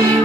you.